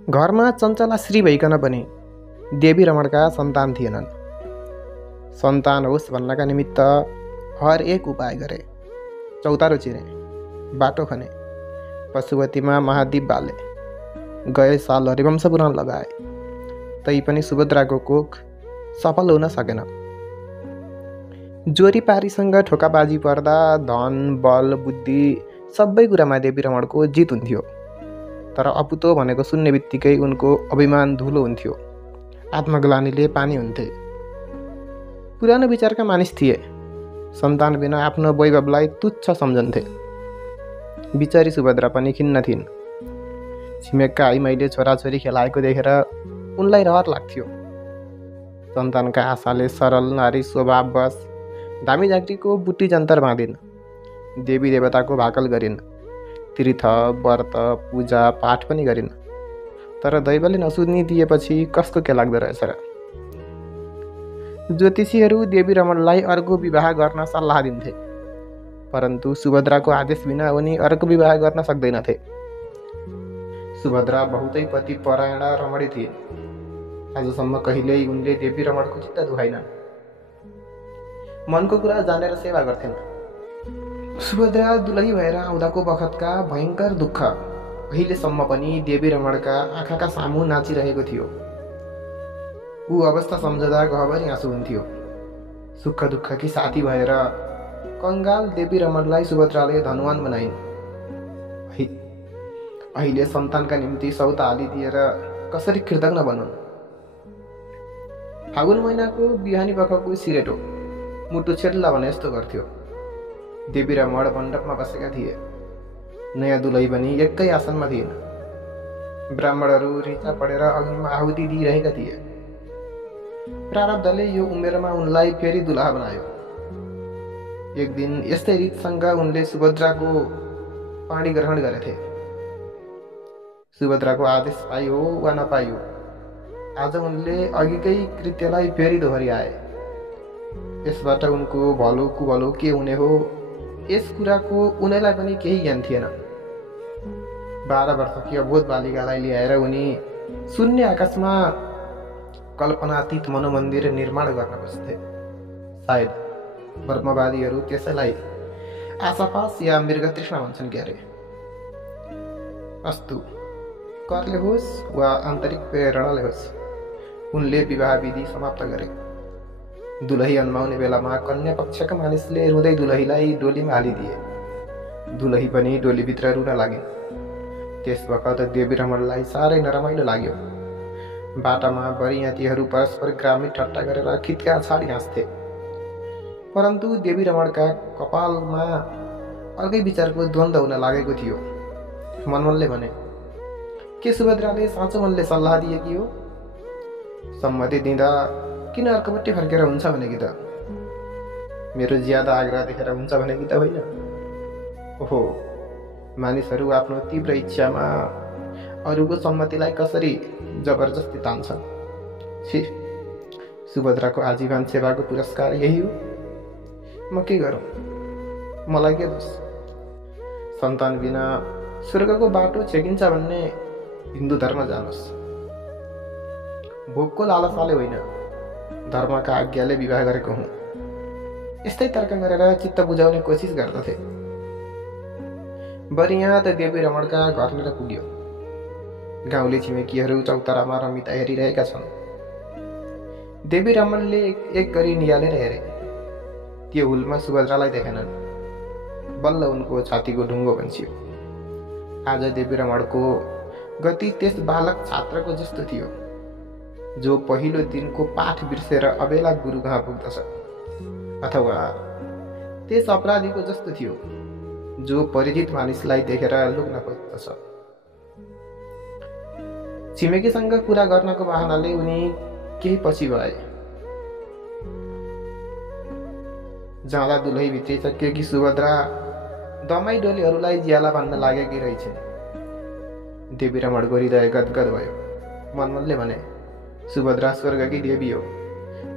घरमा चञ्चला श्री भइकन पनि देवी रमणका सन्तान थिएनन्। सन्तान होस् भन्नका निमित्त हरेक उपाय गरे। चौतारो चिरे, बाटो खने, पशुपतिमा महादीप बाले, गए साल हरिवंश पुराण लगाए, तैपनि सुभद्राको कोख सफल हुन सकेन। जोरी पारीसँग ठोकाबाजी पर्दा धन बल बुद्धि सबै कुरामा देवी रमणको जित हुन्थ्यो। तर अपुतो भनेको सुन्ने बित्तिकै उनको अभिमान धुलो हुन्थ्यो, आत्मग्लानीले पानी हुन्थे। पुरानो विचारका मानिस थिए, सन्तान बिना आफ्नो वैभवलाई तुच्छ सम्झन्थे। बिचारी सुभद्रा पनि खिन्न थिइन्। छिमेकका आइमाईले छोराछोरी खेलाएको देखेर उनलाई रहर लाग्थ्यो। सन्तानका आशाले सरल नारी स्वभाववश धामी झाँक्रीको बुट्टी जन्तर बाँधिन्। देवी देवताको भाकल गरिन्। तीर्थ व्रत पूजा पाठ पनि गरिन्। तर दैवले नसुध्नी दिएपछि कसको के लाग्दो रहेछ र। ज्योतिषीहरू देवी रमणलाई अर्को विवाह गर्न सल्लाह दिन्थे, परन्तु सुभद्राको आदेश बिना उनी अर्को विवाह गर्न सक्दैनथे। सुभद्रा बहुतै पति परायणा रमणी थिइन्। आजसम्म कहिल्यै उनले देवी रमणको चित्त दुखाइनन्। मनको कुरा जानेर सेवा गर्थेन। सुभद्रा दुलही भएर आउँदाको बखतका भयङ्कर दुःख अहिलेसम्म पनि देवी रमणका आँखाका सामु नाचिरहेको थियो। ऊ अवस्था सम्झदा गहभरि आँसु हुन्थ्यो। सुख दुःखकी साथी भएर कङ्गाल देवी रमणलाई सुभद्राले धनवान बनाइन्। अहिले सन्तानका निम्ति सौता हालिदिएर कसरी कृतज्ञ बनुन्। फागुन महिनाको बिहानी पखको सिरेटो मुटु छेड्ला भने यस्तो गर्थ्यो। देवी रमण मण्डपमा बसेका थिए। नयाँ दुलही पनि एकै आसनमा थिएन। ब्राह्मणहरू रिचा पढेर अग्निमा आहुति दिइरहेका थिए। प्रारब्धले यो उमेरमा उनलाई फेरि दुलहा बनायो। एक दिन यस्तै रीतसँग उनले सुभद्राको पाणी ग्रहण गरेथे। सुभद्राको आदेश पाइयो वा नपाइयो, आज उनले अघिकै कृत्यलाई फेरि दोहोर्याए। यसबाट उनको भलो कुभलो के हुने हो, यस कुराको उनीलाई पनि केही ज्ञान थिएन। 12 वर्षकी अबोध बालिकालाई ल्याएर उनी शून्य आकाशमा कल्पनातीत मनोमन्दिर निर्माण गर्न बस्थे। सायद ब्रह्मवादीहरू त्यसैलाई आशापास या मृगतृष्णा भन्छन् क्यारे। अस्तु, करले होस् वा आन्तरिक प्रेरणाले होस्, उनले विवाह विधि समाप्त गरे। दुलही अन्माउने बेलामा कन्या पक्षका मानिसले रुँदै दुलहीलाई डोलीमा हालिदिए। दुलही पनि डोलीभित्र रुन लागिन्। त्यस बखत देवी रमणलाई साह्रै नरमाइलो लाग्यो। बाटामा बरियातीहरू परस्पर ग्रामीण ठट्टा गरेर खित्का छाडी हाँस्थे। परन्तु देवी रमणका कपालमा अर्कै विचारको द्वन्द्व हुन लागेको थियो। मनमनले भने, के सुभद्राले साँचो मनले सल्लाह दिएकी हो? सम्मति दिँदा किन अर्कोपट्टि फर्केर हुन्छ भनेकी त? मेरो ज्यादा आग्रह देखेर हुन्छ भनेकी त होइन। ओहो, मानिसहरू आफ्नो तीव्र इच्छामा अरूको सम्मतिलाई कसरी जबरजस्ती तान्छन्। छि, सुभद्राको आजीवन सेवाको पुरस्कार यही हो। म के गरौँ? मलाई के दोष? सन्तान बिना स्वर्गको बाटो छेकिन्छ भन्ने हिन्दू धर्म जानुहोस्। भोकको लालसाले होइन, धर्मका आज्ञाले विवाह गरेको हुँ। यस्तै तर्क गरेर चित्त बुझाउने कोसिस गर्दथे। बरियात देवी रमणका घरतिर पुग्यो। गाउँले छिमेकीहरू चौतारामा रमिता हेरिरहेका छन्। देवी रमणले एक गरी निहालेर हेरे। त्यो हुलमा सुभद्रालाई देखेनन्। बल्ल उनको छातीको ढुङ्गो भन्छियो। आज देवी रमणको गति त्यस बालक छात्रको जस्तो थियो जो पहिलो दिनको पाठ बिर्सेर अबेला गुरु कहाँ पुग्दछ, अथवा त्यस अपराधीको जस्तो थियो जो परिचित मानिसलाई देखेर लुक्न खोज्दछ। छिमेकीसँग कुरा गर्नको बहानाले उनी केही पछि भए। जाँदा दुलही भित्रै सकिएकी सुभद्रा दमाई डोलीहरूलाई ज्याला बाँध्न लागेकी रहेछन्। देवी रमणको हृदय गदगद भयो। मनमनले भने, सुभद्रा स्वर्गकी देवी हो,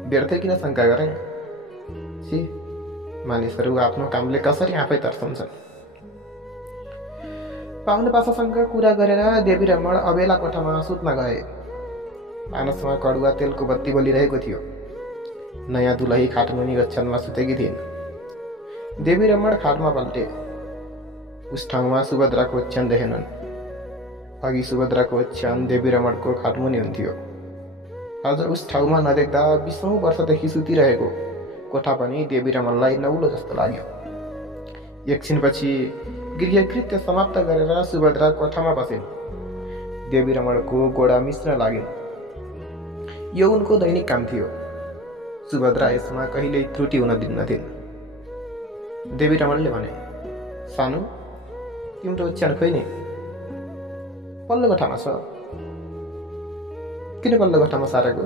व्यर्थै किन शङ्का गरे? छि, मानिसहरू आफ्नो कामले कसरी आफै तर्साउँछन्। पाहुनेपासासँग कुरा गरेर देवी रमण अबेला कोठामा सुत्न गए। भानसमा कडुवा तेलको बत्ती बलिरहेको थियो। नयाँ दुलही खाटमुनि ओछ्यानमा सुतेकी थिइन्। देवी रमण खाटमा पल्टे। उस ठाउँमा सुभद्राको ओछ्यान देखेनन्। अघि सुभद्राको ओछ्यान देवी रमणको खाटमुनि हुन्थ्यो। आज उस ठाउँमा नदेख्दा 20औं वर्षदेखि सुतिरहेको कोठा पनि देवी रमणलाई नौलो जस्तो लाग्यो। एकछिनपछि गृहकृत्य समाप्त गरेर सुभद्रा कोठामा बसिन्। देवी रमणको गोडा मिच्न लागिन्। यो उनको दैनिक काम थियो। सुभद्रा यसमा कहिल्यै त्रुटि हुन दिन्नथिन्। देवी रमणले भने, सानो, तिम्रो ओछ्यान खोइ नि? पल्लो कोठामा छ। किन पल्लो कोठामा सारेको?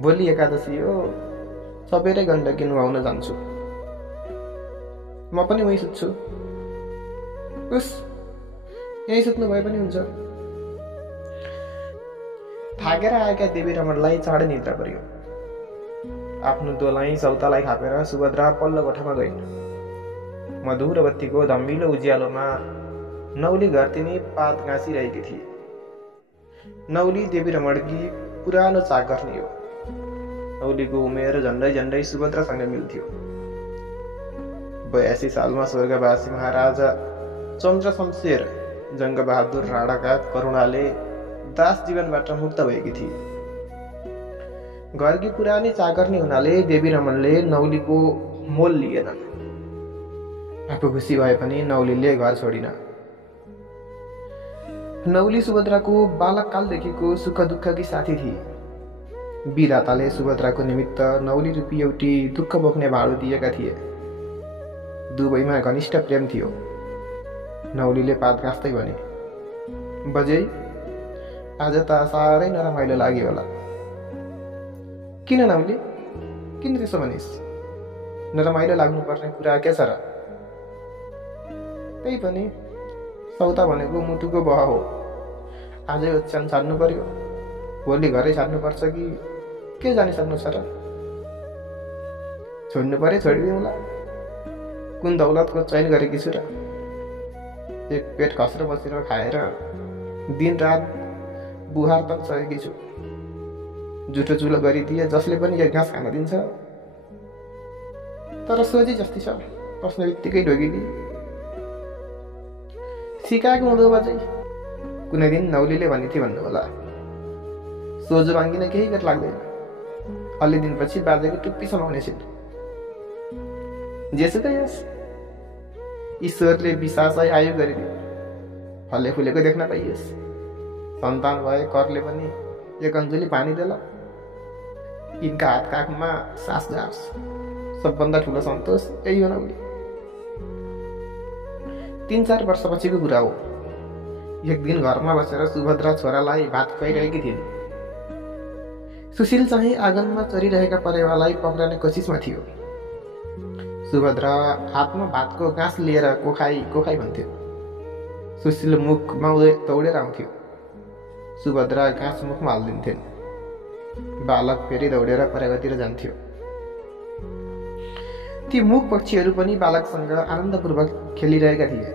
भोलि एकादशी हो, सबेरै गण्डकी नुहाउन जान्छु। म पनि उही सुत्छु। उस, यही सुत्नु भए पनि हुन्छ। थाकेर आएका देवी रमणलाई चाँडै निद्रा पर्यो। आफ्नो दोलाई सौतालाई खापेर सुभद्रा पल्लो कोठामा गइन्। मधुरो बत्तीको धम्मिलो उज्यालोमा नौली घरतिनी पात गाँसिरहेकी थिए। नौली देवी रमणकी पुरानो चाकर्नी हो। नौलीको उमेर झन्डै झन्डै सुभद्रासँग मिल्थ्यो। 82 सालमा स्वर्गवासी महाराजा चन्द्र शमशेर जङ्गबहादुर राणाका करुणाले दास जीवनबाट मुक्त भएकी थिए। घरकी पुरानी चाकर्नी हुनाले देवी रमणले नौलीको मोल लिएनन्। आफू खुसी भए पनि नौलीले घर छोडिन। नौली सुभद्राको बालककालदेखिको सुख दुःखकी साथी थिए। विधाताले सुभद्राको निमित्त नौली रूपी एउटी दुःख बोक्ने भाँडो दिएका थिए। दुवैमा घनिष्ठ प्रेम थियो। नौलीले पात गाँस्दै भने, बजै, आज त साह्रै नरमाइलो लाग्यो होला। किन नौली, किन त्यसो भनिस्? नरमाइलो लाग्नुपर्ने कुरा के छ र? त्यही पनि, सौता भनेको मुटुको बह हो। आजै ओछ्यान छाड्नु पर्यो, भोलि घरै छाड्नुपर्छ कि के जानिसक्नु छ र? छोड्नु पर्यो, छोडिदिउँला। कुन दौलतको चयन गरेकी छु र? एक पेट खस्रो बसेर खाएर दिन रात बुहार तक सकेकी छु। जुठो चुलो गरिदिए जसले पनि एक घाँस खान दिन्छ। तर सोझी जस्ती छ, पस्ने बित्तिकै ढोगिली। सिकाएको हुँदो बाजै, कुनै दिन नौलीले भनेथी भन्नु होला। सोझो भाङ्गिन केही बेर लाग्दैन। अलि दिनपछि बाजेको टुप्पी समाउनेछिन्। जेसुकै होस्, ईश्वरले विश्वासलाई आयु गरिदियो। फले फुलेको देख्न पाइयोस्। सन्तान भए करले पनि एक अन्जुली पानी देला। यिनका हात काखमा सास जाओस्। सबभन्दा ठुलो सन्तोष यही हो नौली। 3-4 वर्षपछिको कुरा हो। एक दिन घरमा बसेर सुभद्रा छोरालाई भात खुवाइरहेकी थिइन्। सुशील चाहिँ आँगनमा चरिरहेका परेवालाई पक्राउने कोसिसमा थियो। सुभद्रा हातमा भातको गाँस लिएर कोखाई कोखाई भन्थ्यो। सुशील मुख माउदै दौडेर आउँथ्यो। सुभद्रा गाँस मुखमा हालिदिन्थिन्। बालक फेरि दौडेर परेवातिर जान्थ्यो। ती मुख पक्षीहरू पनि बालकसँग आनन्दपूर्वक खेलिरहेका थिए।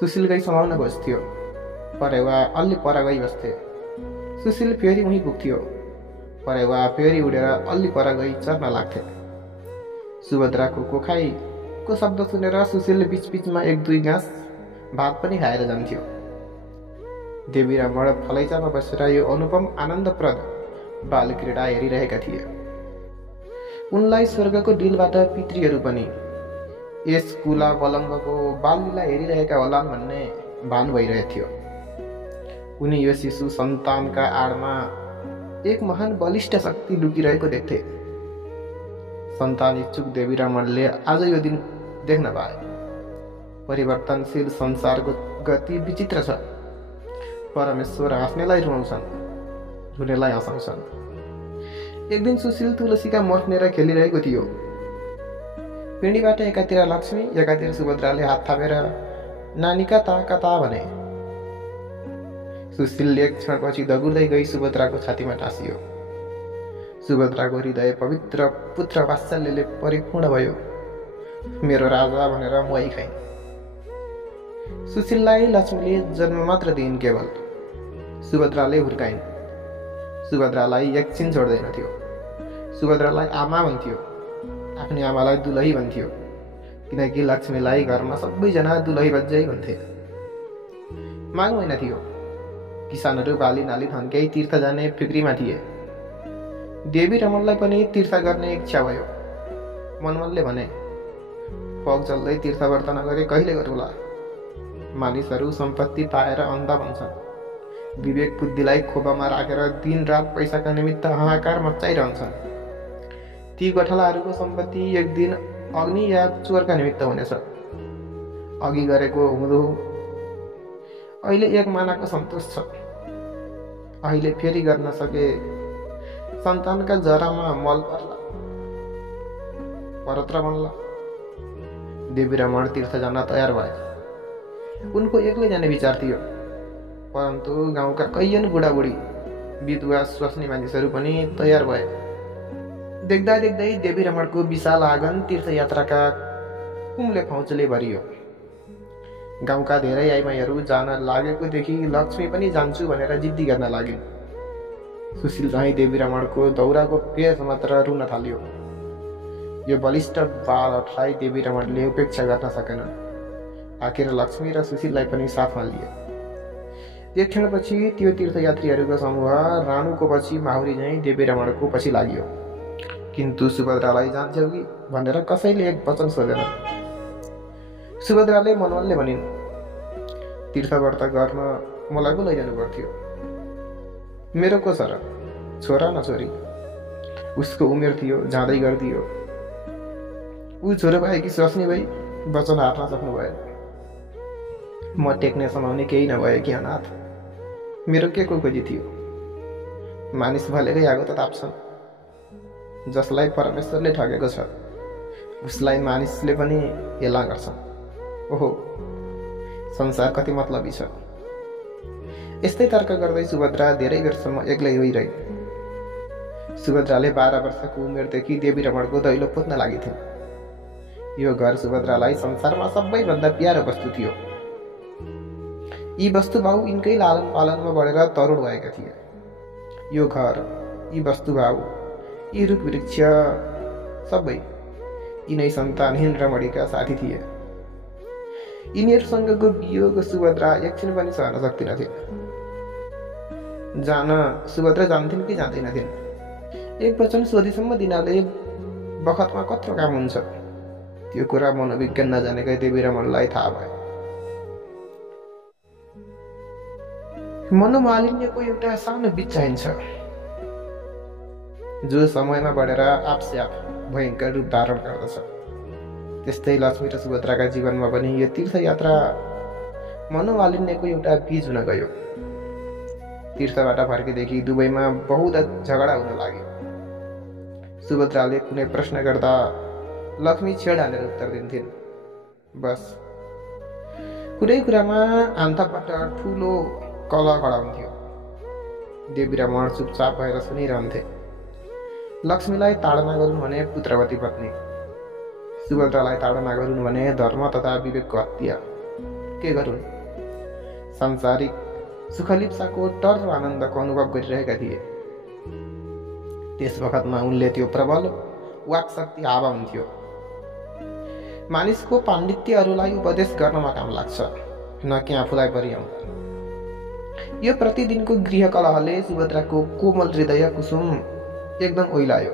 सुशील गई समाउन खोज्थ्यो। परेवा अलि पर गई बस्थे। सुशील फेरि उहीँ पुग्थ्यो। परेवा फेरि उडेर अलि पर गई चर्न लाग्थे। सुभद्राको कोखाइको शब्द सुनेर सुशील बिचबिचमा 1-2 गाँस भात पनि खाएर जान्थ्यो। देवी रमण फलैचामा बसेर यो अनुपम आनन्दप्रद बाल क्रीडा हेरिरहेका थिए। उनलाई स्वर्गको डिलबाट पितृहरू पनि यस कुला बलङ्गको बाललीला हेरिरहेका होलान् भन्ने भान भइरहेथ्यो। उनी यो शिशु सन्तानका आडमा एक महान बलिष्ठ शक्ति लुकिरहेको देख्थे। सन्तान इच्छुक देवी रमणले आज यो दिन देख्न पाए। परिवर्तनशील संसारको गति विचित्र छ। परमेश्वर हाँस्नेलाई रुवाउँछन्, रुनेलाई हँसाउँछन्। एक दिन सुशील तुलसीका मठनेर खेलिरहेको थियो। पिँढीबाट एकातिर लक्ष्मी, एकातिर सुभद्राले हात थापेर नानी कता भने। सुशीलले एक क्षणपछि दगुर्दै गई सुभद्राको छातीमा टाँसियो। सुभद्राको हृदय पवित्र पुत्र वात्सल्यले परिपूर्ण भयो। मेरो राजा भनेर मुहाई खाइन्। सुशीललाई लक्ष्मीले जन्म मात्र दिइन्। केवल सुभद्राले हुर्काइन्। सुभद्रालाई एकछिन छोड्दैन थियो। सुभद्रालाई आमा भन्थ्यो, आफ्नै आमालाई दुलही भन्थ्यो, किनकि लक्ष्मीलाई घरमा सबैजना दुलही बज्जै भन्थे। माघ महिना थियो। किसानहरू बाली नाली थन्कै तीर्थ जाने फिक्रीमा थिए। देवी रमणलाई पनि तीर्थ गर्ने इच्छा भयो। मनमनले भने, पग चल्दै तीर्थ व्रत नगरे कहिले गरौँला। मानिसहरू सम्पत्ति पाएर अन्धा भन्छन्। विवेक बुद्धिलाई खोपामा राखेर दिनरात पैसाका निमित्त हाहाकार मचाइरहन्छन्। ती गोठालाहरूको सम्पत्ति एक दिन अग्नि या चोरका निमित्त हुनेछ। अघि गरेको हुँदो अहिले एक मानाको सन्तोष छ। अहिले फेरि गर्न सके सन्तानका जरामा मल पर्ला, परत्र बन्ला। देवी रमण तीर्थ जान तयार भए। उनको एक्लै जाने विचार थियो, परन्तु गाउँका कैयन बुढाबुढी, विधवा स्वास्नी मानिसहरू पनि तयार भए। देख्दा देख्दै देवी रमणको विशाल आँगन तीर्थयात्राका कुम्ले फौजले भरियो। गाउँका धेरै आइमाईहरू जान लागेकोदेखि लक्ष्मी पनि जान्छु भनेर जिद्दी गर्न लागिन्। सुशील चाहिँ देवी रमणको दौराको पेज मात्र रुन थाल्यो। यो बलिष्ठ बालकलाई देवी रमणले उपेक्षा गर्न सकेन। आखिर लक्ष्मी र सुशीललाई पनि साथमा लिए। एक क्षणपछि त्यो तीर्थयात्रीहरूको समूह रानुको पछि माहुरी झैँ देवी रमणको पछि लाग्यो। किन्तु सुभद्रालाई जान्छौ कि भनेर कसैले एक वचन सोधेन। सुभद्राले मनमनले भनिन्, तीर्थ व्रत गर्न मलाई पो लैजानु पर्थ्यो। मेरो को छ र, छोरा न छोरी। उसको उमेर थियो, जाँदै गरिदियो। ऊ छोरो भए कि स्वास्नी भई वचन हाट्न सक्नु भएन। म टेक्ने समाउने केही नभए कि अनाथ। मेरो के को खोजी थियो। मानिस भलेकै आगो त ताप्छन्। जसलाई परमेश्वरले ठगेको छ उसलाई मानिसले पनि हेला गर्छन्। ओहो, संसार कति मतलबी छ। यस्तै तर्क गर्दै सुभद्रा धेरै बेरसम्म एक्लै रही। सुभद्राले 12 वर्षको उमेरदेखि देवी रमणको दैलो पुज्न लागि थिइन्। यो घर सुभद्रालाई संसारमा सबैभन्दा प्यारो वस्तु थियो। यी वस्तुभाव यिनकै लालन पालनमा बढेर तरुण भएका थिए। यो घर, यी वस्तुभाव, यी रुख वृक्ष सबै यिनै सन्तानहीन रमणीका साथी थिए। यिनीहरूसँगको वियोग सुभद्रा एकछिन पनि सहन सक्दिनथे। जान सुभद्रा जान्थिन् कि जान्दैनथिन्। एक वचन सोधीसम्म दिनाले बखतमा कत्रो काम हुन्छ। त्यो कुरा मनोविज्ञान नजानेकै देवी रमणलाई थाहा भयो। मनोमालिन्यको एउटा सानो बीज चाहिन्छ, जो समयमा बढेर आपसे आप भयङ्कर रूप धारण गर्दछ। त्यस्तै लक्ष्मी र सुभद्राका जीवनमा पनि यो तीर्थयात्रा मनोमालिन्यको एउटा बीज हुन गयो। तीर्थबाट फर्केदेखि दुवैमा बहुत झगडा हुन लाग्यो। सुभद्राले कुनै प्रश्न गर्दा लक्ष्मी छेड हानेर उत्तर दिन्थिन्। बस कुनै कुरामा आन्ताबाट ठुलो कलह खडा हुन्थ्यो। देवी रमण चुपचाप भएर सुनिरहन्थे। लक्ष्मीलाई ताडना गरून् भने पुत्रवती पत्नी, सुभद्रालाई ताडना गरून् भने धर्म तथा विवेकको हत्या। के गरून्? सांसारिक सुखलिप्साको टर्रो आनन्दको अनुभव गरिरहेका थिए। त्यस वखतमा उनले त्यो प्रबल वाक्शक्ति हावा हुन्थ्यो। मानिसको पाण्डित्य अरूलाई उपदेश गर्नमा काम लाग्छ, न कि आफूलाई परियाउँदा। यो प्रतिदिनको गृह कलहले सुभद्राको कोमल हृदय कुसुम एकदम ओइलायो।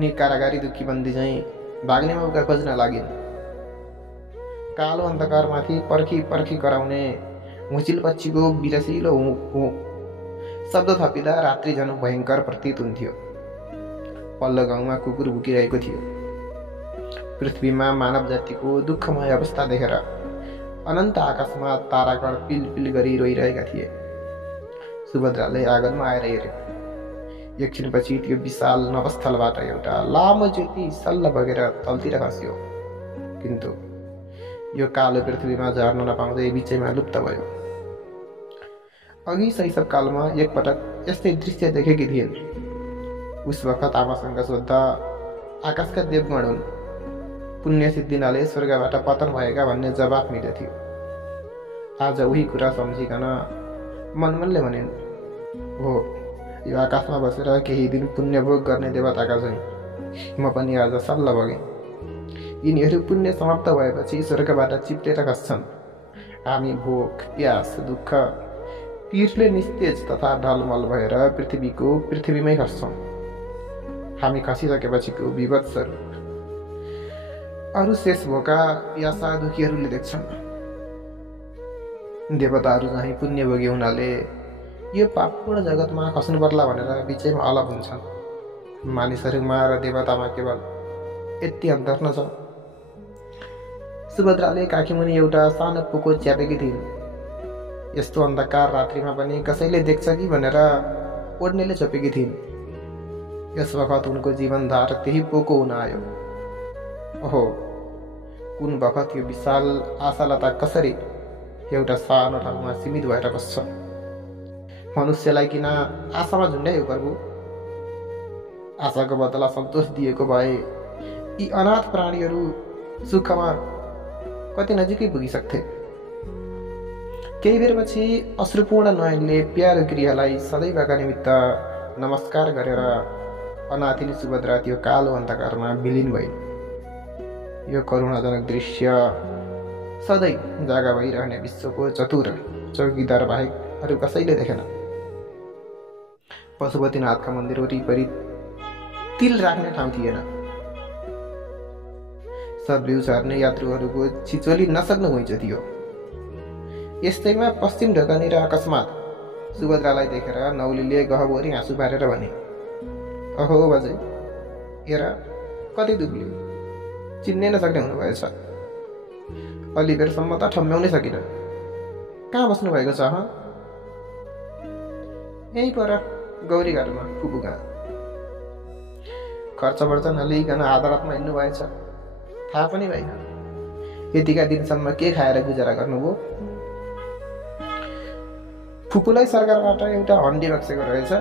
नि कारागारी दुखी बन्दी चाहिँ भाग्ने मौका खोज्न लागिन्। कालो अन्धकारमाथि पर्खी पर्खी कराउने हुचिल पक्षीको विरसिलो हुँ शब्द थपिँदा रात्रि झन् भयङ्कर प्रतीत हुन्थ्यो। पल्लो गाउँमा कुकुर भुकिरहेको थियो। पृथ्वीमा मानव जातिको दुःखमय अवस्था देखेर अनन्त आकाशमा तारागण पिल पिल गरी रोइरहेका थिए। सुभद्राले आँगनमा आएर हेऱ्यो। एकछिनपछि त्यो विशाल नभस्थलबाट एउटा लामो ज्योति सल्ल बगेर तलतिर खस्यो। किन्तु यो कालो पृथ्वीमा झर्न नपाउँदै बिचैमा लुप्त भयो। अघि शैशवकालमा एकपटक यस्तै दृश्य देखेकी थिइन्। उस वखत आमासँग सोद्धा आकाशका देवगण हुन्। पुण्य सिद्धिनाले स्वर्गबाट पतन भएका भन्ने जवाफ मिल्थ्यो। आज उही कुरा सम्झिकन मनमनले भनिन्, हो यो आकाशमा बसेर केही दिन पुण्यभोग गर्ने देवताका झैँ म पनि आज सल्ल बगेँ। यिनीहरू पुण्य समाप्त भएपछि स्वर्गबाट चिप्लेर खस्छन्। हामी भोक, प्यास, दुःख, पीरले निस्तेज तथा ढलमल भएर पृथ्वीमै खस्छौँ। हामी खसिसकेपछिको विभत्स रूप अरू शेष भोका प्यासा दुखीहरूले देख्छन्। देवताहरू चाहिँ पुण्यभोगी हुनाले यो पापपूर्ण जगतमा खस्नु पर्ला भनेर बिचैमा अलग हुन्छन्। मानिसहरूमा र देवतामा केवल यति अन्तर न छ। सुभद्राले काखीमुनि एउटा सानो पोको च्यापेकी थिइन्। यस्तो अन्धकार रात्रिमा पनि कसैले देख्छ कि भनेर ओढ्नेले छोपेकी थिइन्। यस वखत उनको जीवनधार त्यही पोको हुन आयो। ओहो, कुन बखत यो विशाल आशालता कसरी एउटा सानो ठाउँमा सीमित भएर बस्छ। मनुष्यलाई किन आशामा झुन्ड्यायो प्रभु? आशाको बदला सन्तोष दिएको भए यी अनाथ प्राणीहरू सुखमा कति नजिकै पुगिसक्थे। केही बेरपछि अश्रुपूर्ण नयनले प्यारो गृहलाई सदैवका निमित्त नमस्कार गरेर अनाथिनी सुभद्रा त्यो कालो अन्धकारमा विलिन भइन्। यो करुणाजनक दृश्य सधैँ जागा भइरहने विश्वको चतुर चौकीदार बाहेक अरू कसैले देखेन। पशुपतिनाथका मन्दिर वरिपरि तिल राख्ने ठाउँ थिएन। सब्लिउ छर्ने यात्रुहरूको छिचोली नसक्नु घुइँचो थियो। यस्तैमा पश्चिम ढोकानिर अकस्मात सुभद्रालाई देखेर नौलीले गहभरि हाँसु पारेर भने, अहो बाजे, हेर कति दुब्लियो, चिन्नै नसक्ने हुनुभएछ। अलि बेरसम्म त ठम्ब्याउनै सकिन। कहाँ बस्नु भएको छ? यहीँ पर गौरी घरमा, फुपू कहाँ। खर्च वर्च नलिकन आधा रातमा हिँड्नु भएछ, थाहा पनि भएन। यतिका दिनसम्म के खाएर गुजारा गर्नुभयो? फुपूलाई सरकारबाट एउटा हन्डी बक्सेको रहेछ,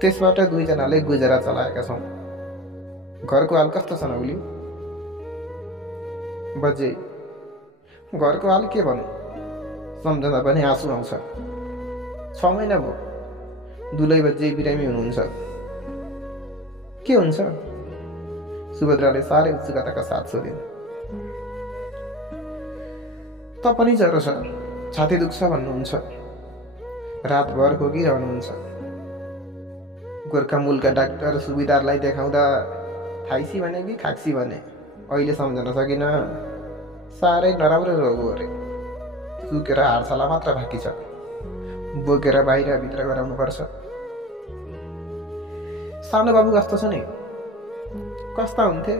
त्यसबाट दुईजनाले गुजारा चलाएका छौँ। घरको हाल कस्तो छ नौली? बजे, घरको हाल के भन्नु, सम्झँदा पनि आँसु आउँछ। 6 महिना भयो दुलै बजे बिरामी हुनुहुन्छ। के हुन्छ? सुभद्राले साह्रै उत्सुकताका साथ सोधिन्। त पनि ज्वरो छ, छाती दुख्छ भन्नुहुन्छ। रातभर खोकिरहनुहुन्छ। गोर्खा मूलका डाक्टर सुविदारलाई देखाउँदा थाइसी भने कि खाक्सी भने अहिले सम्झन सकिन। साह्रै नराम्रो रोग हो अरे। सुकेर हारछाला मात्र बाँकी छ। बोकेर बाहिर भित्र गराउनुपर्छ। सानो बाबु कस्तो छ नि? कस्ता हुन्थे?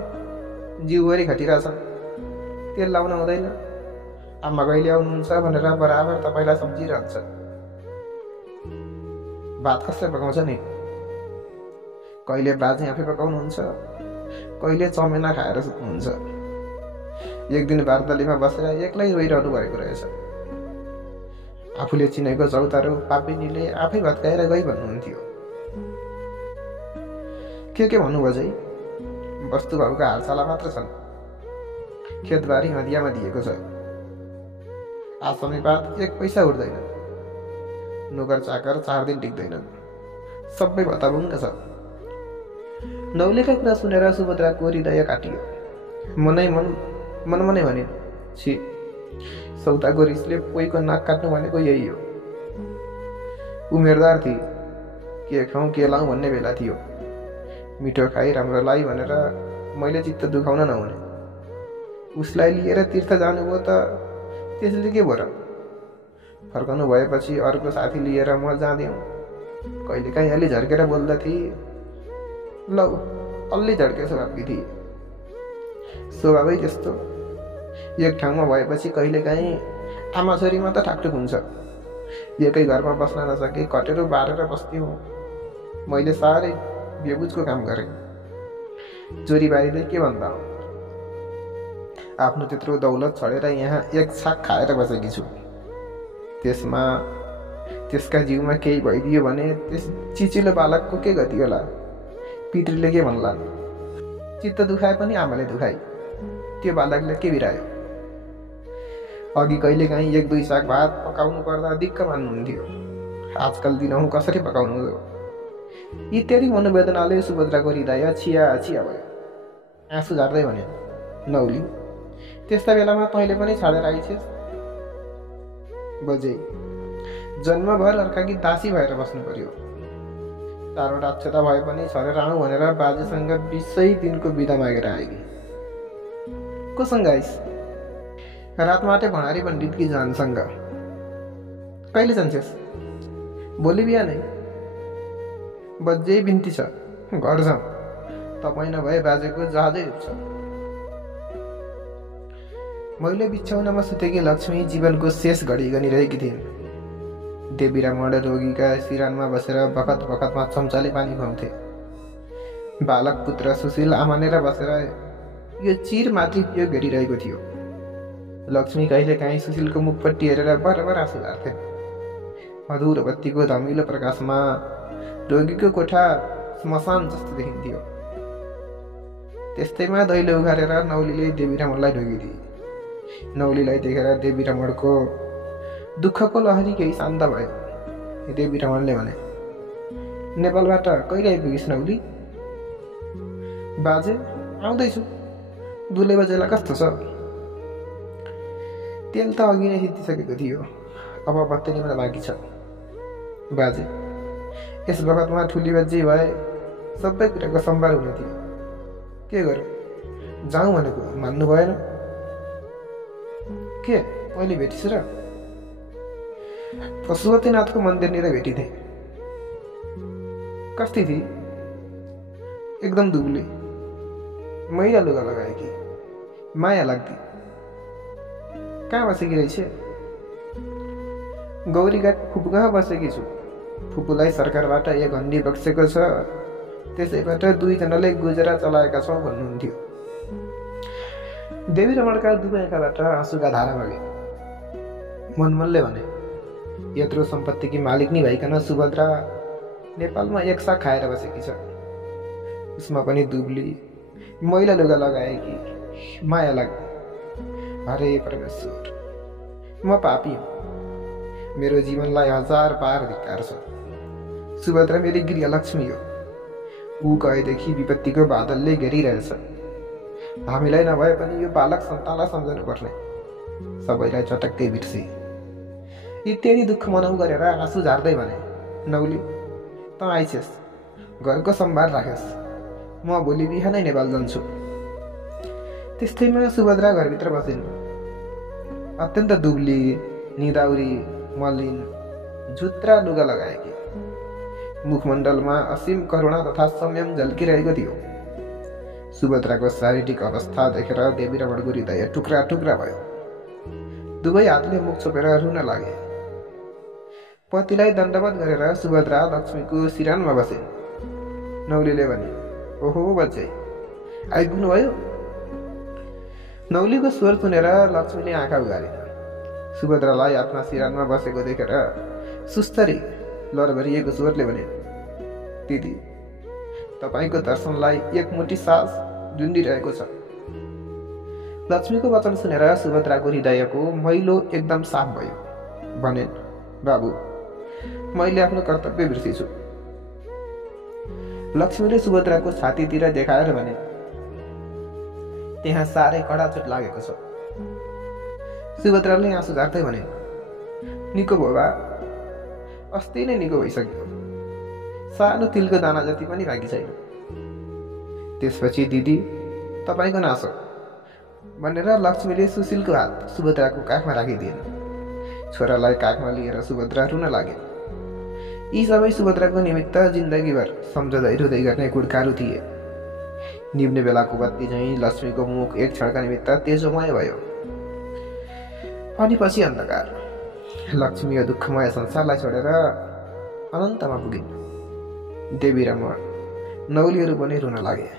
जिउभरि खटिरहेछन्। तेल लाउन हुँदैन। आमा कहिले आउनुहुन्छ भनेर बराबर तपाईँलाई सम्झिरहन्छ। भात कसले पकाउँछ नि? कहिले बाजे आफै पकाउनुहुन्छ, कहिले चमेना खाएर सुत्नुहुन्छ। एक दिन बारदलीमा बसेर एक्लै रोइरहनु भएको रहेछ। आफूले चिनेको चौतारो पापिनीले आफै भत्काएर गई भन्नुहुन्थ्यो। के भन्नुभयो चाहिँ? वस्तु भाउका हारछाला मात्र छन्। खेतबारी नदियामा दिएको छ। आसमीपात 1 पैसा उठ्दैन। नोकर चाकर 4 दिन टिक्दैनन्। सबै भत्ताभुङ्ग छ। नौलेका कुरा सुनेर सुभद्राको हृदय काटियो। मनमनै भनिन्, छि, सौताको रिसले पोइको नाक काट्नु भनेको यही हो। उमेरदार थिए, के खाउँ के लाउँ भन्ने बेला थियो। मिठो खाइ राम्रो लाई भनेर मैले चित्त दुखाउन नहुने। उसलाई लिएर तीर्थ जानुभयो त त्यसले के भयो र? फर्कनु भएपछि अर्को साथी लिएर म जाँदिउँ। कहिलेकाहीँ अलि झर्केर बोल्दा थिए। लौ, अलि झड्के स्वभावकी थिए। स्वभावै त्यस्तो। एक ठाउँमा भएपछि कहिलेकाहीँ आमा छोरीमा त ठाकटुक हुन्छ। एकै घरमा बस्न नसके कटेरो बारेर बस्थ्यौँ। मैले साह्रै बेबुजको काम गरेँ। चोरीबारीले के भन्दा हो? आफ्नो त्यत्रो दौलत छोडेर यहाँ एक छाक खाएर बसेकी छु। त्यसमा त्यसका जिउमा केही भइदियो भने त्यस चिचिलो बालकको के गति होला? पितृले के भन्लान्? चित्त दुखाए पनि आमाले दुखाइ। त्यो बालकले के बिरायो? अघि कहिलेकाहीँ 1-2 साग भात पकाउनु पर्दा दिक्क मान्नुहुन्थ्यो। आजकल दिनहुँ कसरी पकाउनु हो? इत्यादि मनोवेदनाले सुभद्राको हृदय छिया छिया भयो। आँसु झार्दै भने, नौली, त्यस्ता बेलामा तैँले पनि छाडेर आइछेस्? बजे, जन्मभर अर्काकी दासी भएर बस्नु पर्यो। 4वटा अक्षता भए पनि छरेर आउँ भनेर बाजेसँग 20 दिनको बिदा मागेर आएकी। कोसँग आइस? रातमाटे भणारी पण्डितकी जानसँग। कहिले जान्छेस्? भोलि बिहानै। बज्यै बिन्ती छ, घर जाउँ। तपाईँ नभए बाजेको जहाजै उठ्छ। मैले बिछौनामा सुतेकी लक्ष्मी जीवनको शेष घडी गनिरहेकी थिइन्। देवीरामण रोगीका सिरानमा बसेर बखत बखतमा चम्चाले पानी खुवाउँथे। बालक पुत्र सुशील आमानेर बसेर यो चिर मातृत्व गरिरहेको थियो। लक्ष्मी कहिलेकाहीँ सुशीलको मुखपट्टि हेरेर बराबर आँसु झार्थे। मधुर बत्तीको धमिलो प्रकाशमा रोगीको कोठा श्मशान जस्तो देखिन्थ्यो। त्यस्तैमा दैलो उघारेर नौलीले देवीरामणलाई ढोगिदिए। नौलीलाई देखेर देवीरामणको दुःखको लहरी केही शान्त भयो। देवीरामणले भने, नेपालबाट कहिले आइपुगिस् नौली? बाजे, आउँदैछु। दुले बजेलाई कस्तो छ? तेल त अघि नै सिद्धिसकेको थियो, अब बत्ती मात्र बाँकी छ। बाजे, यस बखतमा ठुली बज्जी भए सबै कुराको सम्भार हुने थियो। के गरौँ? जाउँ भनेको मान्नु भएन। के अहिले भेटिस् र? पशुपतिनाथको मन्दिरनिर भेटिथे। कस्ती थिए? एकदम दुब्ले, मैला लुगा लगाएकी, माया लाग्दी। कहाँ बसेकी रहेछ? गौरीघाट फुपू कहाँ बसेकी छु। फुपूलाई सरकारबाट 1 हन्डी बक्सेको छ, त्यसैबाट 2 जनाले गुजरा चलाएका छौँ भन्नुहुन्थ्यो। देवीरमणका दुवै आँखाबाट आँसुका धारा बगे। मनमनले भने, यत्रो सम्पत्तिकी मालिक नि भइकन सुभद्रा नेपालमा 1 साग खाएर बसेकी छ। उसमा पनि दुब्ली, मैला लुगा लगाएकी, माया लाग्ने। हरे परमेश्वर, म पापी हुँ। मेरो जीवनलाई 1000 बार धिक्कार छ। सुभद्रा मेरी गृहलक्ष्मी हो। ऊ गएदेखि विपत्तिको बादलले घेरिरहेछ। हामीलाई नभए पनि यो बालक सन्तानलाई सम्झनु पर्ने। सबैलाई चटक्कै बिर्से। इत्यादि दुःख मनाउ गरेर आँसु झार्दै भने, नौली, त आइछेस्, घरको सम्भार राखेस्। म भोलि बिहानै नेपाल जान्छु। त्यस्तैमा सुभद्रा घरभित्र बसिन्। अत्यन्त दुब्ली, निदाउरी, मलिन, जुत्रा लुगा लगाएकी। मुखमण्डलमा असीम करुणा तथा संयम झल्किरहेको थियो। सुभद्राको शारीरिक अवस्था देखेर देवीरमणको हृदय टुक्रा टुक्रा भयो। दुवै हातले मुख छोपेर रुन लागे। पतिलाई दण्डवत गरेर सुभद्रा लक्ष्मीको सिरानमा बसे। नौलीले भने, ओहो बच्चै, आइपुग्नुभयो? नौलीको स्वर सुनेर लक्ष्मीले आँखा उघारिन्। सुभद्रालाई आफ्ना सिरानमा बसेको देखेर सुस्तरी लरभरिएको स्वरले भने, दिदी, तपाईँको दर्शनलाई 1 मुठी सास झुन्डिरहेको छ। लक्ष्मीको वचन सुनेर सुभद्राको हृदयको मैलो एकदम साफ भयो। भनिन्, बाबु, मैले आफ्नो कर्तव्य बिर्सेछु। लक्ष्मीले सुभद्राको छातीतिर देखाएर भने, त्यहाँ साह्रै कडा चोट लागेको छ। सुभद्राले आँसु झार्दै भने, निको भयो बा, अस्ति नै निको भइसक्यो। सानो तिलको दाना जति पनि बाँकी छैन। त्यसपछि दिदी, तपाईँको नासो भनेर लक्ष्मीले सुशीलको हात सुभद्राको काखमा राखिदिइन्। छोरालाई काखमा लिएर सुभद्रा रुन लागे। यी सबै सुभद्राको निमित्त जिन्दगीभर सम्झँदै रुँदै गर्ने कुडकारू थिए। निब्ने बेलाको बत्ती झैँ लक्ष्मीको मुख एक क्षणका निमित्त तेजोमय भयो। अनि पछि अन्धकार। लक्ष्मी यो दुःखमय संसारलाई छोडेर अनन्तमा पुगिन्। देवीरमण, नौलीहरू पनि रुन लागे।